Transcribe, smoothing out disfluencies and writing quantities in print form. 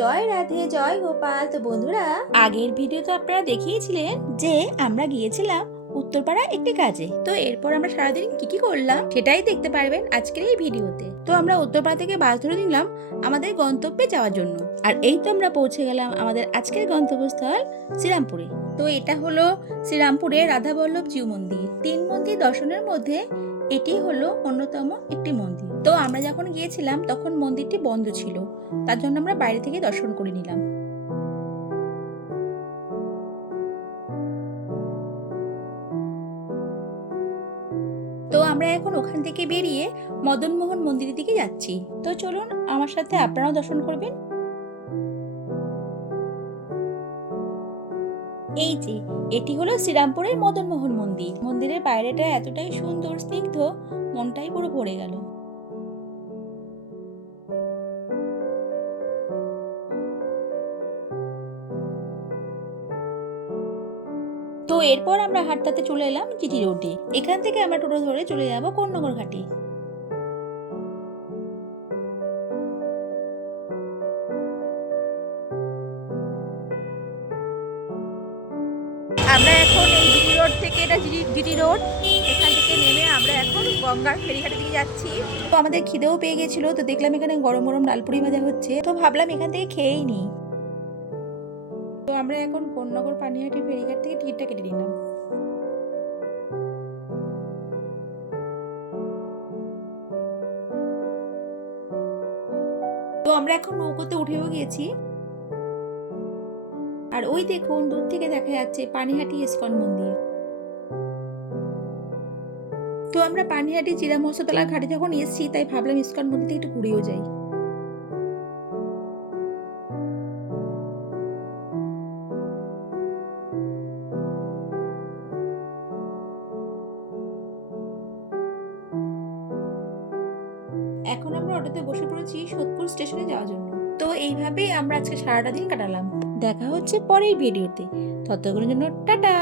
জয় রাধে জয় গোপাল। তো বন্ধুরা, আগের ভিডিও তো আপনারা দেখিয়েছিলেন যে আমরা গিয়েছিলাম উত্তরপাড়া একটি কাজে। তো এরপর আমরা সারাদিন কি কি করলাম সেটাই দেখতে পারবেন আজকের এই ভিডিওতে। তো আমরা উত্তরপাড়া থেকে বাস ধরে নিলাম আমাদের গন্তব্যে যাওয়ার জন্য। আর এই তো আমরা পৌঁছে গেলাম আমাদের আজকের গন্তব্যস্থল শ্রীরামপুরে। তো এটা হলো শ্রীরামপুরের রাধাবল্লভ জিউ মন্দির। 3 মন্দির দর্শনের মধ্যে এটি হলো অন্যতম একটি মন্দির। তো আমরা যখন গিয়েছিলাম তখন মন্দিরটি বন্ধ ছিল, তার জন্য আমরা বাইরে থেকে দর্শন করে নিলাম। তো আমরা এখন ওখান থেকে বেরিয়ে মদনমোহন মন্দিরের দিকে যাচ্ছি। তো চলুন আমার সাথে আপনারাও দর্শন করবেন। এই যে এটি হলো শ্রীরামপুরের মদনমোহন মন্দির। মন্দিরের বাইরেটা এতটাই সুন্দর স্নিগ্ধ, মনটাই পুরো ভরে গেল। তো এরপর আমরা হাঁটতে চলে এলাম জিটি রোডে। এখান থেকে আমরা টোটো ধরে চলে যাব কোন্নগর ঘাটে। আমরা এখন এই জিটি রোড থেকে, এটা জিটি রোড, এখান থেকে নেমে আমরা এখন গঙ্গার ফেরিঘাটের দিকে যাচ্ছি। তো আমাদের খিদেও পেয়ে গেছিল, তো দেখলাম এখানে গরম গরম ডালপুরি ভাজা হচ্ছে, তো ভাবলাম এখান থেকে খেয়েই নিই। তো আমরা এখন কোন্নগর পানিহাটি ফেরিঘাট থেকে টিকিটটা কেটে নিলাম। তো আমরা এখন নৌকোতে উঠেও গেছি। আর ওই দেখুন দূর থেকে দেখা যাচ্ছে পানিহাটি ইস্কন মন্দির। তো আমরা পানিহাটি চিরা মৎস্যতলার ঘাটে যখন এসেছি, তাই ভাবলাম ইস্কন মন্দির থেকে একটু ঘুরেও যাই। এখন আমরা অটোতে বসে পড়েছি সোদপুর স্টেশনে যাওয়ার জন্য। তো এইভাবেই আমরা আজকে সারাটা দিন কাটালাম। দেখা হচ্ছে পরের ভিডিওতে। ততক্ষণের জন্য টাটা।